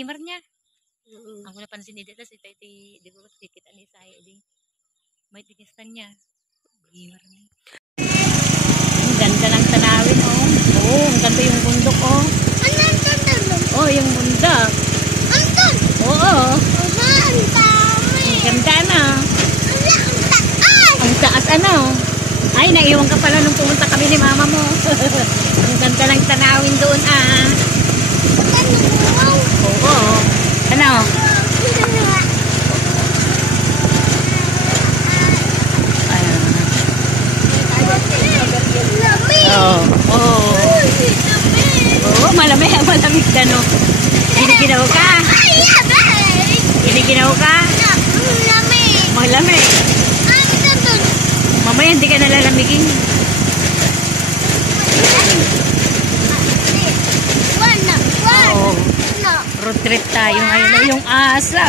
Gimar niya. Ako napansin ni Dita, di ba tikit ani saya di. May tigistan niya. Gimar niya. Ang ganda ng tanawin, oh. Oo, ang ganda yung bundok, oh. Oh, yung bundok. Anton! Oo. Ang dami! Ang ganda na. Ang taas! Ang taas ano? Ay, naiwan ka pala nung pumunta kami ni mama mo. Ang ganda ng tanawin doon, ah. Oo. Ano? Oo. Oo, malamig ka, no? Giniginaw ka? Giniginaw ka? Malamig. Mamaya hindi ka nalalamigin. Oo. Road trip tayo ngayon. Yung aso.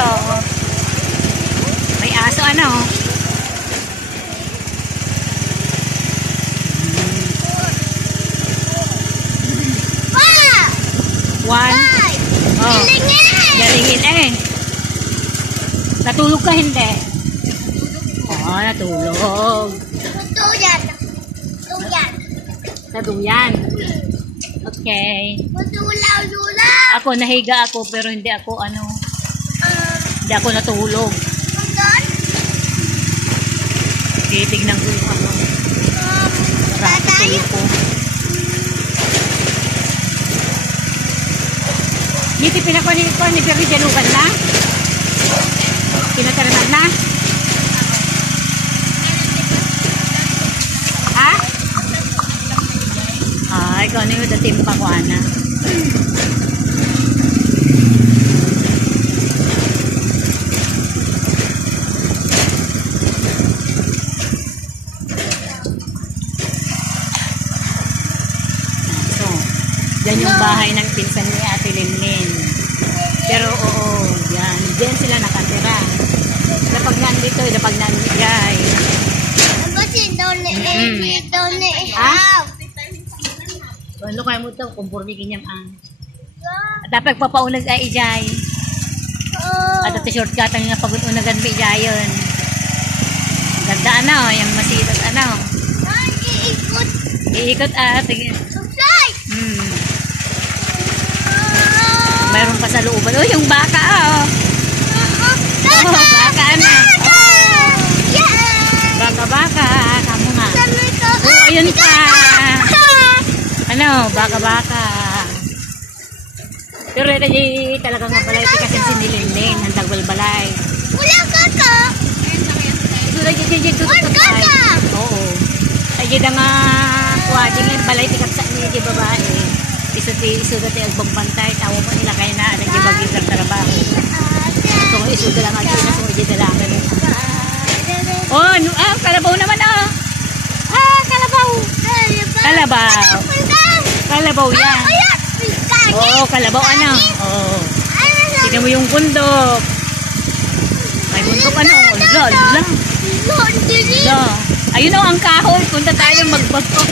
May aso ano? One. Oh. Galingin eh. Natulog ka hindi? Oo, natulog. Natuyan. Okay. Ako, nahiga ako pero hindi ako ano. Hindi ako natulog. Titignan ko yung ano. Ratulog ko. Dito pinakunin ko ni Perry Jalugan na? Pinataranan na? Ha? Ay, kung ano yung dating pa ko, Ana. Yan yung bahay ng pinsan ni Ate Linlin. Pero oo, yan. Diyan sila nakatira. Napag nandito, napag nandigay. Ha? Ano kayo mo ito? Kumpurni kanyang ang. Dapat papaunag ay ijay. At ito shortcut ang nga pag-unagan may ijayon. Ganda ano, yung masitas ano. Iikot. Iikot sige. Mayroon pa sa looban. Oh, yung baka, oh. Oh, baka, ano. Oh. Baka. Kamu nga. Oh, ayun pa. Ano, baka. Pero ito talaga nga pala ito kasi sinilin ang dagwal-balay. Wala kaka. Ito kaka. Oo. Ay, yun nga kuwading yung balay tikap sa niya yung babae. Iso dati ang pagbantay, tawo mo nila kayo na nagbibagay ng trabaho. So, iso lang ang gina, so hindi dalangan. Oh, kalabaw naman ah. Kalabaw. Kalabaw yan. Oo, kalabaw ano. Oo. Tignan mo yung bundok. May bundok ano. Ala. Ayun o ang kahoy. Punta tayo magbagpag.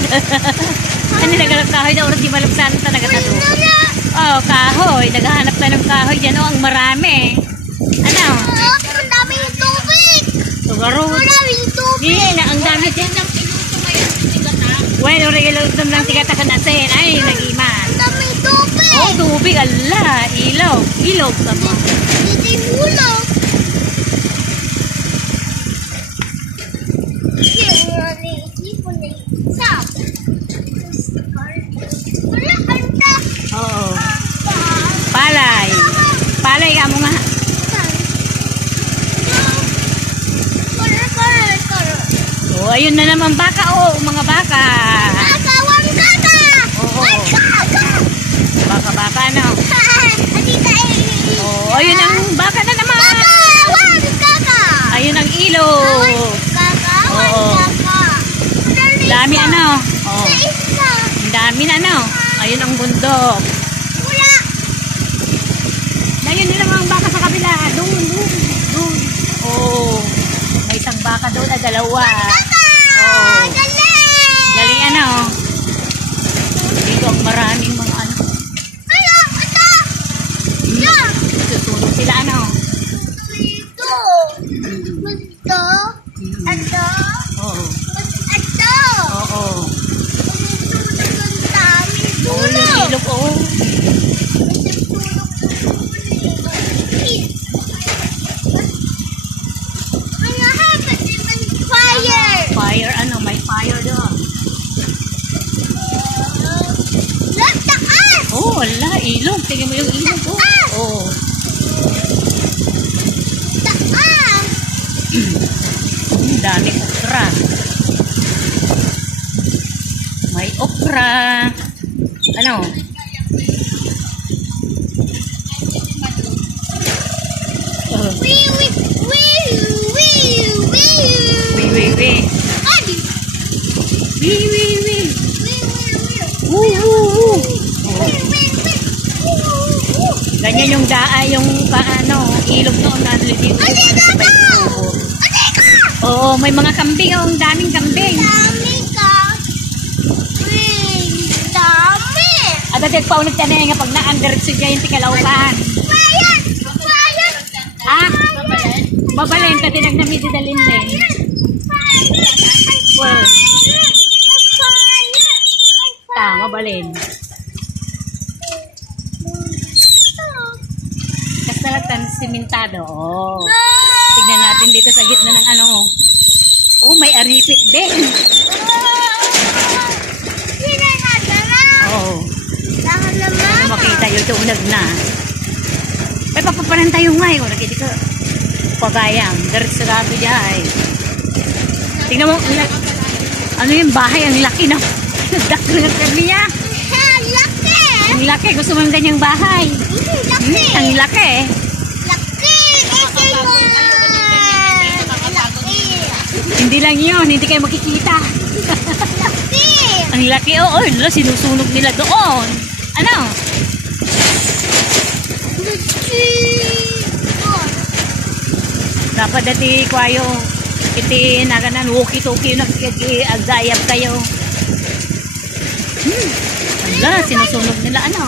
Ano nagalang kahoy na oras di malapsan ta nagatato. Oh, kahoy. Naghahanap na ng kahoy dyan. Oh, ang marami. Ano? Ang daming tubig. Tugaro. Ang dami dyan. Well, regalo lang tigatakan asin. Ay, nag-iman. Ang daming tubig. Oh, tubig. Ala. Ilaw. Ilog ka mo. Hindi hulog. Oo. Palay. Palay ka mo nga. Oh, ayun na naman baka. Oh, mga baka. Oo. Baka no. Oh, ayun ang baka na naman. Ayun ang ilog. Oo. Dami ano. Oh. Dami na ano. Ayun ang bundok. Ayun din naman ang baka sa kabila. Doon. Oh. May isang baka doon at dalawa. Oh. Galing ano. Dito ang maraming mga ano. ilog. Tingnan mo yung ilog. Oh. Taas. Dami okra. May okra. Ano? Oh. Wee, wee, wee, wee, wee. Wee. Adi. Wee. Wee, wee, wee. Woo. Oh. Wee, wee, wee. Woo. Ganyan yung yung ilog noon na dito. Adi ka! Adi ka! Oo, may mga kambing. Oh, ang daming kambing. Dami ka. Wee, dami. At at paulit ka na nga pag na-undert siya yung tikalaupan. Bayan! Bayan! Ha? Babalen, pati nagnamit dalin din. Well, mabalin. Kasalatan simentado. Oh. Tignan natin dito sa gitna ng ano. Oh, may aripit din. Oh. Ano makita yung tunag na. Ay, papaparan tayo ngayon. Nakita ko. Pagayang. Diretso na ito dyan. Tingnan mo. Ano yung bahay? Ang laki na. Nagdakto ng kami niya. Laki! Ang laki. Gusto mo yung ganyang bahay. Laki! Ang laki. Laki! Laki! Hindi lang yun. Hindi kayo makikita. Laki! Ang laki. Oh, sinusunog nila doon. Ano? Dapat dati kwayo iti naganan wuki-tuki nag-agayap kayo. Ala, sinusunog nila ano.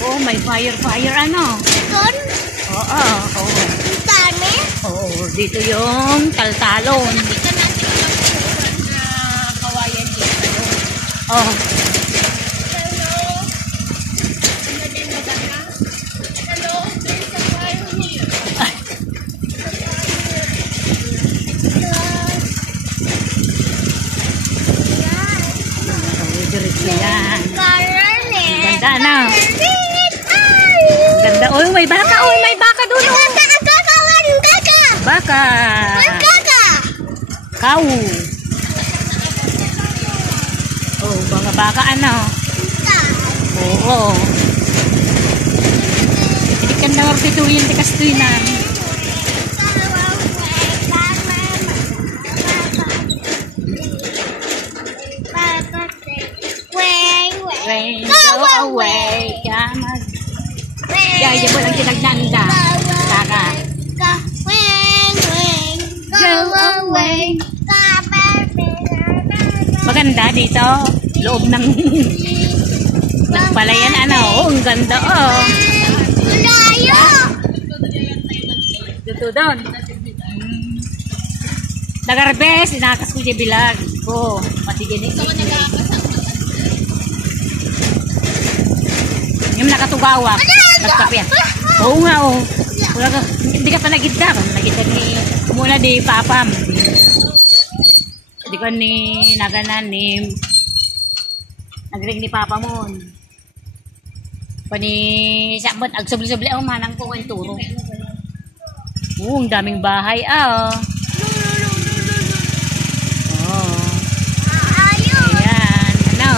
Oh, may fire ano. Doon? Oo. Ang dami? Oo, dito yung taltalon. Oh. Yan. Ganda ano? Ganda. Uy, may baka. Uy, may baka doon. Baka. Cow. Oh, mga baka ano? Oo. Hindi ka na magbituyin di kastoy na. Rain, go away. Kamag. Kaya mo lang tinagnanda. Saka. Go away. Maganda dito. Loob ng palayan ano. Oh, ang ganda oh. Layo! Dito doon. Nagarbes, inakas ko di bilag ko. Pati ginig. Yung nakatugawak. Nagkapya. Oo nga oh. Hindi ka pa nagidda. Nagidda ni muna di papam. Hindi ko ni naganan ni nagring ni papa mo. Pani sabot ag subli-subli ako manang ko ang turo. Ang daming bahay ah. Oh. Ayan, ano?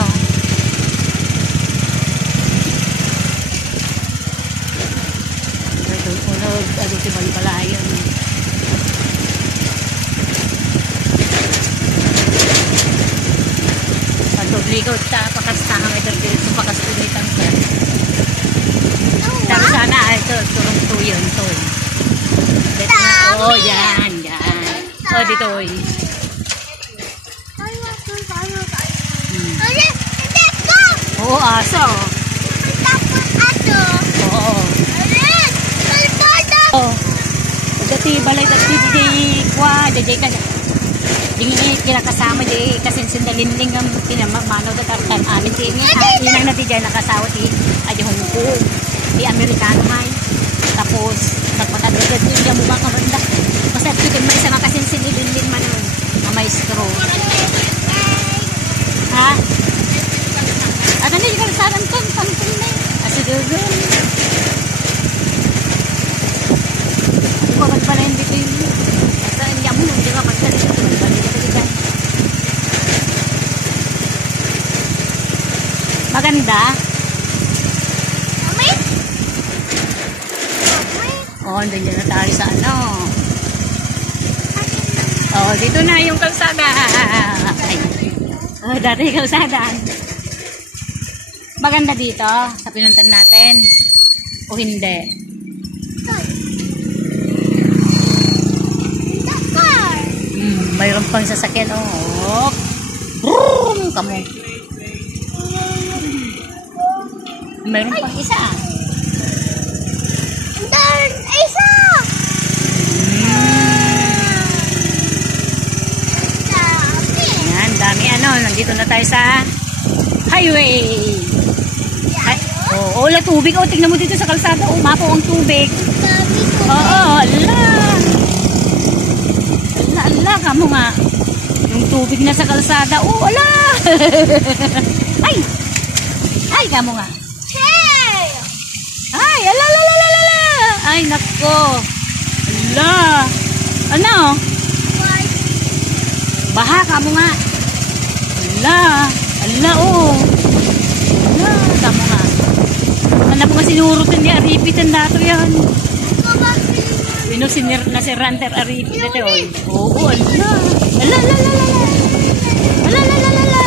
Ito unog, ano si Balibalayan. Pagdobliko ta pakastahan ito dito pakastulitan ka. Pero sana ito turong tuyon to. Oh, yan. Oh, dito oy. Oo, aso. Oo. Oh. Dati balay dati di kwa, di ka. Di kinakasama di kasi sindalinding ang pinamano da tartan amin ti nga. Inang na ti diyan nakasawa ti adi Hongko. Di Amerikano may. Tapos nagpatagod din diyan mo ba ka banda. Basta tikin may sama kasi sinilinding man ang maestro. Ha? At ano yung kalsaran to? Pantun na. Kasi Doon. Huwag pala yung dito yung saan niya mo, hindi ka magsalit. Maganda. Mami? Oo, doon na tayo sa ano. Oo, dito na yung kalsada. Ay. Oh, dati kalsada. Maganda dito sa pinuntan natin. O hindi? Car. Mayroon pang sasakyan. Oh. Vroom! Kamo. Mayroon pang isa. There, isa. Yan, dami ano. Nandito na tayo sa highway. Ay, oh, wala tubig. Oh, tingnan mo dito sa kalsada. Umapo ang tubig. Oo, ala. Ala, kamo nga. Yung tubig na sa kalsada. Oh, ala. Ay. Ay, kamo nga. Hey! Ay, ala, ala, ala, ala, ala. Ay, nako. Ala. Ano? Baha, kamo nga. Ala. Ala, oh. Ala, kamo nga. Ano po nga sinurutin niya? Aripitan dato yan. Sinir na si Ranter Aripit ito. Oo, ala. Ala, ala, ala, ala. Ala, ala, ala, ala.